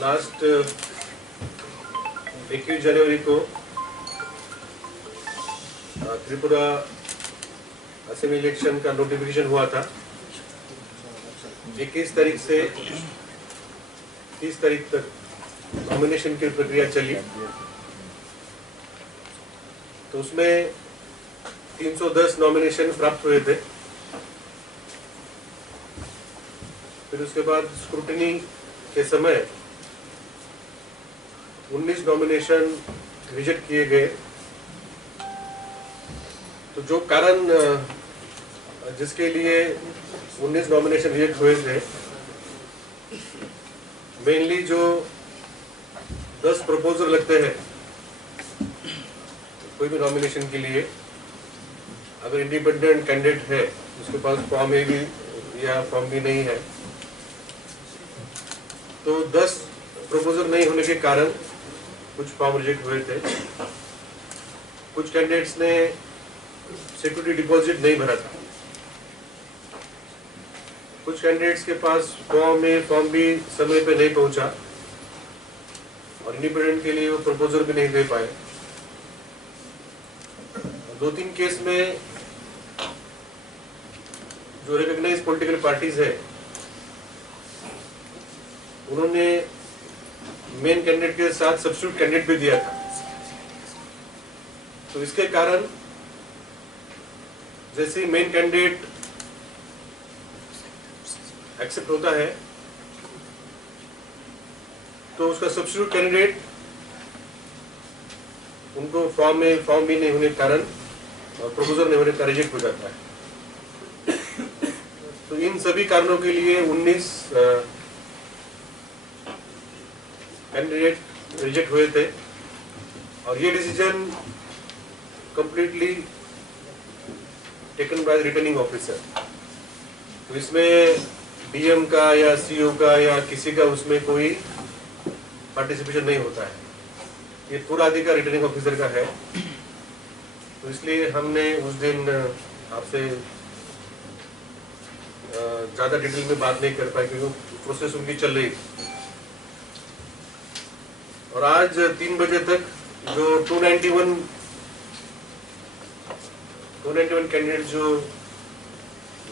Last 21 जनवरी को Tripura assembly election का notification हुआ था। 21 तारीख से 30 तारीख तक नॉमिनेशन की प्रक्रिया चली। तो उसमें 310 नॉमिनेशन प्राप्त हुए थे। फिर उसके बाद स्क्रूटिनी के समय 19 नॉमिनेशन रिजेक्ट किए गए। तो जो कारण जिसके लिए 19 नॉमिनेशन रिजेक्ट हुए थे, मेनली जो 10 प्रपोजल लगते हैं कोई भी नॉमिनेशन के लिए, अगर इंडिपेंडेंट कैंडिडेट है उसके पास फॉर्म ए भी या फॉर्म बी नहीं है, तो 10 प्रपोजल नहीं होने के कारण कुछ फॉर्म रिजेक्ट हुए थे। कुछ कैंडिडेट्स ने सिक्योरिटी डिपॉजिट नहीं भरा था। कुछ कैंडिडेट्स के पास फॉर्म ए फॉर्म बी समय पे नहीं पहुंचा और इंडिपेंडेंट के लिए वो प्रपोजल भी नहीं दे पाए। 2-3 केस में जो रिकॉग्नाइज्ड पॉलिटिकल पार्टीज है उन्होंने मेन कैंडिडेट के साथ सब्स्टिट्यूट कैंडिडेट भी दिया था। तो इसके कारण जैसे ही मेन कैंडिडेट एक्सेप्ट होता है तो उसका सब्स्टिट्यूट कैंडिडेट उनको फॉर्म में फॉर्म भी नहीं होने के कारण और प्रपोजल नहीं होने का रिजेक्ट हो जाता है। तो इन सभी कारणों के लिए 19 कैंडिडेट रिजेक्ट हुए थे और ये decision completely taken by returning officer. तो इसमें डीएम का या सीओ का या किसी का उसमें कोई पार्टिसिपेशन नहीं होता है। ये पूरा अधिकार रिटर्निंग ऑफिसर का है। तो इसलिए हमने उस दिन आपसे ज्यादा डिटेल में बात नहीं कर पाए क्योंकि प्रोसेस उनकी चल रही थी। और आज 3 बजे तक जो 291 कैंडिडेट जो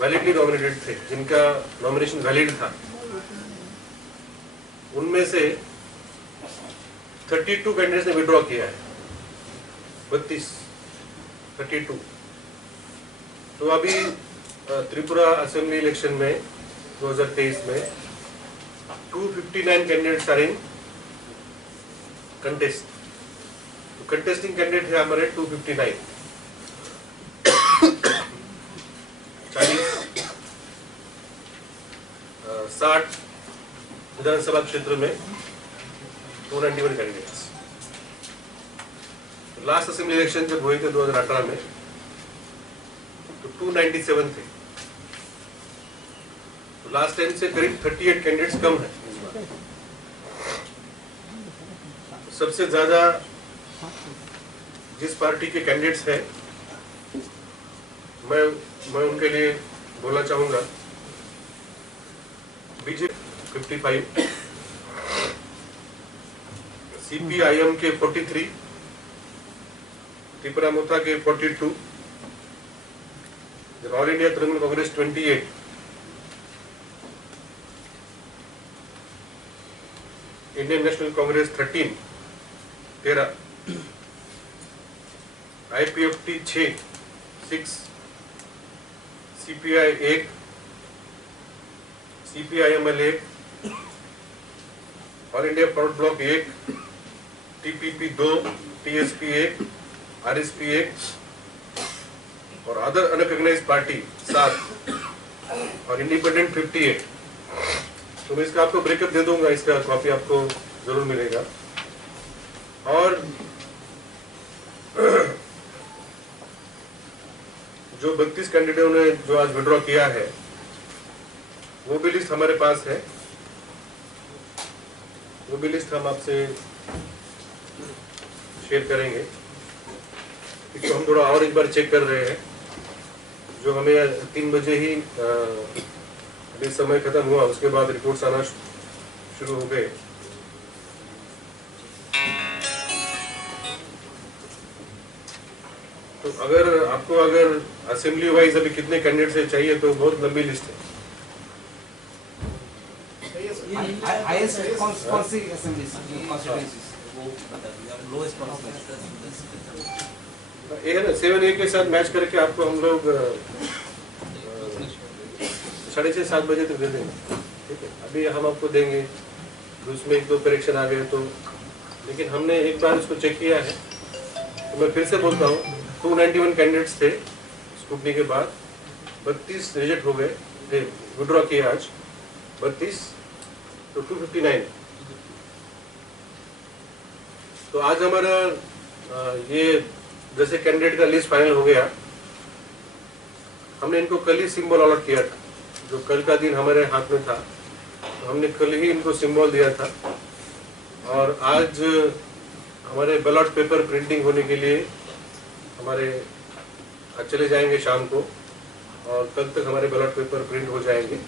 वैलिडली नॉमिनेटेड थे, जिनका नॉमिनेशन वैलिड था, उनमें से 32 कैंडिडेट्स ने विड्रॉ किया है। 32। तो अभी त्रिपुरा असेंबली इलेक्शन में 2023 में 259 कैंडिडेट्स आर इन कंटेस्ट। तो कंटेस्टिंग कैंडिडेट है हमारे 259। 60 विधानसभा क्षेत्र में 291 कैंडिडेट्स। लास्ट असेंबली इलेक्शन जब हुए थे 2018 में तो 297 थे। तो लास्ट टाइम से करीब 38 कैंडिडेट्स कम है। सबसे ज्यादा जिस पार्टी के कैंडिडेट्स हैं, मैं उनके लिए बोलना चाहूंगा। बीजेपी 55, सीपीआईएम के 43, त्रिपुरा मोर्चा के 42, all India Trinamool Congress 28, Indian national Congress 13, IPFT 6, CPI 1, CPIML 1, all India forward block 1, TPP 2, TSP 1, RSP 1 और अदर अनरिकॉग्नाइज्ड पार्टी 7 और इंडिपेंडेंट 58। तो मैं इसका आपको ब्रेकअप दे दूंगा, इसका कॉपी आपको जरूर मिलेगा। और जो 32 कैंडिडेटों ने जो आज विड्रॉ किया है वो भी लिस्ट हमारे पास है। वो भी लिस्ट हम आपसे शेयर करेंगे। इसको हम थोड़ा और एक बार चेक कर रहे हैं। जो हमें 3 बजे ही फिर समय खत्म हुआ, उसके बाद रिपोर्ट्स आना शुरू हो गए। तो अगर असेंबली वाइज अभी कितने कैंडिडेट्स चाहिए तो बहुत लंबी लिस्ट है। ये है ना 7A के साथ मैच करके आपको हम लोग 6:30-7 बजे तक दे देंगे, ठीक है। अभी हम आपको देंगे, उसमें 1-2 करेक्शन आ गए तो, लेकिन हमने एक बार इसको चेक किया है तो मैं फिर से बोलता हूँ 291 कैंडिडेट्स थे स्क्रूटनी के बाद, 32 रिजेक्ट हो गए थे, विड्रॉ किए आज 32, तो 259। तो आज हमारा ये जैसे कैंडिडेट का लिस्ट फाइनल हो गया, हमने इनको कल ही सिंबल अलॉट किया था, जो कल का दिन हमारे हाथ में था, तो हमने कल ही इनको सिंबल दिया था। और आज हमारे बैलेट पेपर प्रिंटिंग होने के लिए हमारे आज चले जाएंगे शाम को, और कल तक हमारे बैलेट पेपर प्रिंट हो जाएंगे।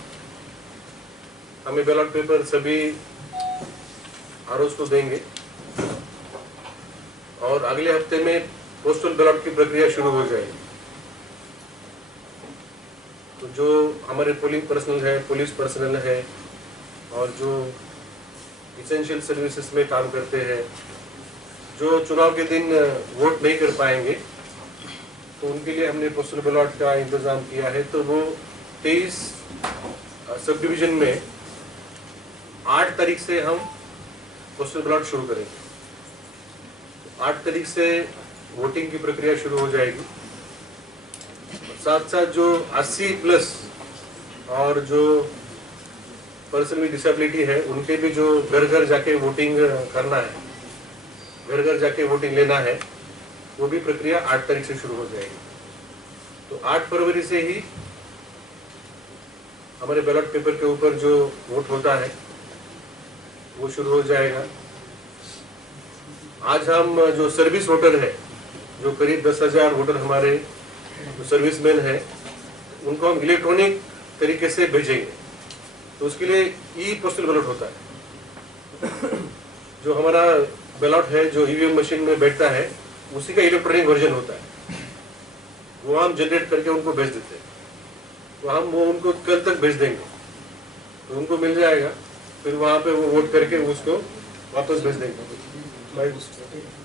हमें बैलेट पेपर सभी आरओज को देंगे और अगले हफ्ते में पोस्टल बैलेट की प्रक्रिया शुरू हो जाएगी। तो जो हमारे पोलिंग पर्सनल है, पुलिस पर्सनल है, और जो इसेंशियल सर्विसेज में काम करते हैं, जो चुनाव के दिन वोट नहीं कर पाएंगे, तो उनके लिए हमने पोस्टल बैलेट का इंतजाम किया है। तो वो 23 सब डिवीजन में 8 तारीख से हम पोस्टल बैलेट शुरू करेंगे। 8 तारीख से वोटिंग की प्रक्रिया शुरू हो जाएगी। साथ साथ जो 80+ और जो पर्सन विद डिसेबिलिटी है, उनके भी जो घर घर जाके वोटिंग करना है, घर घर जाके वोटिंग लेना है, वो भी प्रक्रिया 8 तारीख से शुरू हो जाएगी। तो 8 फरवरी से ही हमारे बैलेट पेपर के ऊपर जो वोट होता है वो शुरू हो जाएगा। आज हम जो सर्विस वोटर है, जो करीब 10,000 वोटर हमारे जो सर्विसमैन है, उनको हम इलेक्ट्रॉनिक तरीके से भेजेंगे। तो उसके लिए ई पोस्टल बैलेट होता है। जो हमारा बैलेट है जो ईवीएम मशीन में बैठता है, उसी का इलेक्ट्रॉनिक वर्जन होता है, वो हम जनरेट करके उनको भेज देते हैं। तो हम वो उनको कल तक भेज देंगे, तो उनको मिल जाएगा, फिर वहाँ पे वो वोट करके उसको वापस भेज देंगे,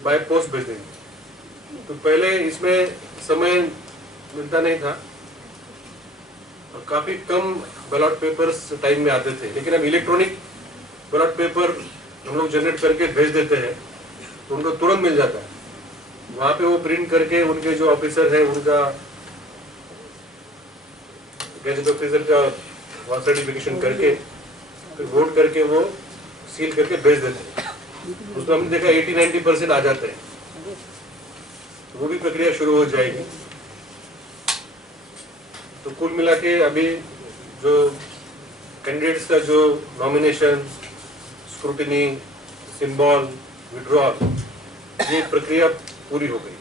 बाय पोस्ट भेज देंगे। तो पहले इसमें समय मिलता नहीं था और काफी कम बैलेट पेपर्स टाइम में आते थे, लेकिन अब इलेक्ट्रॉनिक बैलेट पेपर हम लोग जनरेट करके भेज देते हैं, तो उनको तुरंत मिल जाता है। वहाँ पे वो प्रिंट करके उनके जो ऑफिसर है, उनका गैजेट ऑफिसर का वहाँ सर्टिफिकेशन करके फिर वोट करके वो सील करके भेज देते हैं। उसमें हमने देखा 80-90% आ जाते हैं, तो वो भी प्रक्रिया शुरू हो जाएगी। तो कुल मिला के अभी जो कैंडिडेट्स का जो नॉमिनेशन, स्क्रूटिनी, सिंबल, विड्रॉल, ये प्रक्रिया पूरी हो गई।